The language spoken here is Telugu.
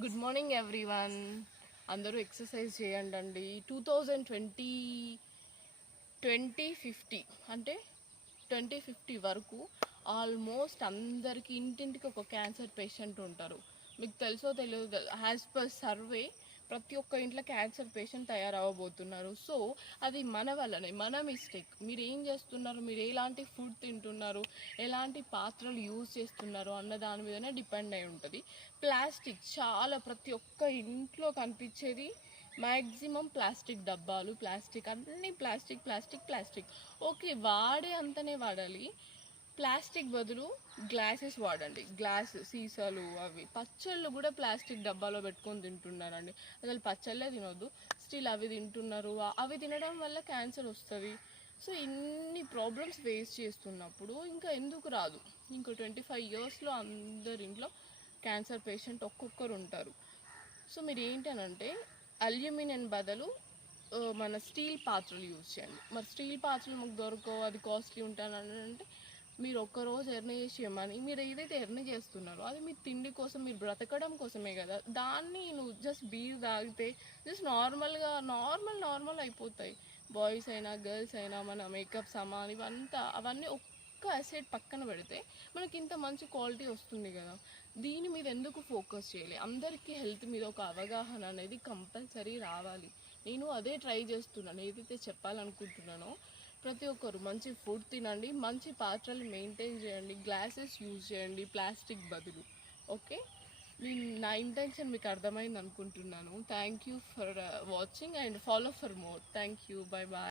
Good morning everyone. అందరూ ఎక్సర్సైజ్ చేయండి. 2020 2050 అంటే 2050 వరకు ఆల్మోస్ట్ అందరికీ ఇంటింటికి ఒక క్యాన్సర్ పేషెంట్ ఉంటారు. మీకు తెలుసో తెలియదు, యాజ్ పర్ సర్వే ప్రతి ఒక్క ఇంట్లో క్యాన్సర్ పేషెంట్ తయారవ్వబోతున్నారు. సో అది మన వల్లనే, మన మిస్టేక్. మీరు ఏం చేస్తున్నారు, మీరు ఎలాంటి ఫుడ్ తింటున్నారు, ఎలాంటి పాత్రలు యూజ్ చేస్తున్నారు అన్న దాని మీదనే డిపెండ్ అయి ఉంటుంది. ప్లాస్టిక్ చాలా ప్రతి ఒక్క ఇంట్లో కనిపించేది మ్యాక్సిమం ప్లాస్టిక్ డబ్బాలు, ప్లాస్టిక్, అన్నీ ప్లాస్టిక్ ప్లాస్టిక్ ప్లాస్టిక్. ఓకే, వాడే అంతనే వాడాలి. ప్లాస్టిక్ బదులు గ్లాసెస్ వాడండి. గ్లాస్ సీసాలు, అవి పచ్చళ్ళు కూడా ప్లాస్టిక్ డబ్బాలో పెట్టుకొని తింటున్నారండి. అసలు పచ్చళ్ళే తినొద్దు, స్టిల్ అవి తింటున్నారు. అవి తినడం వల్ల క్యాన్సర్ వస్తుంది. సో ఇన్ని ప్రాబ్లమ్స్ ఫేస్ చేస్తున్నప్పుడు ఇంకా ఎందుకు రాదు? ఇంకో 25 ఇయర్స్లో అందరి ఇంట్లో క్యాన్సర్ పేషెంట్ ఒక్కొక్కరు ఉంటారు. సో మీరు ఏంటనంటే అల్యూమినియం బదులు మన స్టీల్ పాత్రలు యూజ్ చేయండి. మరి స్టీల్ పాత్రలు మాకు దొరకవు, అది కాస్ట్లీ ఉంటానని అంటే మీరు ఒక్కరోజు ఎర్న్ చేసే మనీ, మీరు ఏదైతే ఎర్న్ చేస్తున్నారో అది మీ తిండి కోసం, మీరు బ్రతకడం కోసమే కదా. దాన్ని నువ్వు జస్ట్ బీర్ తాగితే జస్ట్ నార్మల్ అయిపోతాయి. బాయ్స్ అయినా గర్ల్స్ అయినా, మన మేకప్ సామాన్ ఇవంతా అవన్నీ ఒక్క అసెట్ పక్కన పెడితే మనకి ఇంత మంచి క్వాలిటీ వస్తుంది కదా. దీని మీద ఎందుకు ఫోకస్ చేయాలి? అందరికీ హెల్త్ మీద ఒక అవగాహన అనేది కంపల్సరీ రావాలి. నేను అదే ట్రై చేస్తున్నాను. ఏదైతే చెప్పాలనుకుంటున్నానో ప్రతి ఒక్కరు మంచి ఫుడ్ తినండి, మంచి పాత్రలు మెయింటైన్ చేయండి, గ్లాసెస్ యూజ్ చేయండి ప్లాస్టిక్ బదులు. ఓకే, నా ఇంటెన్షన్ మీకు అర్థమైంది అనుకుంటున్నాను. Thank you for watching and follow for more. Thank you, bye bye.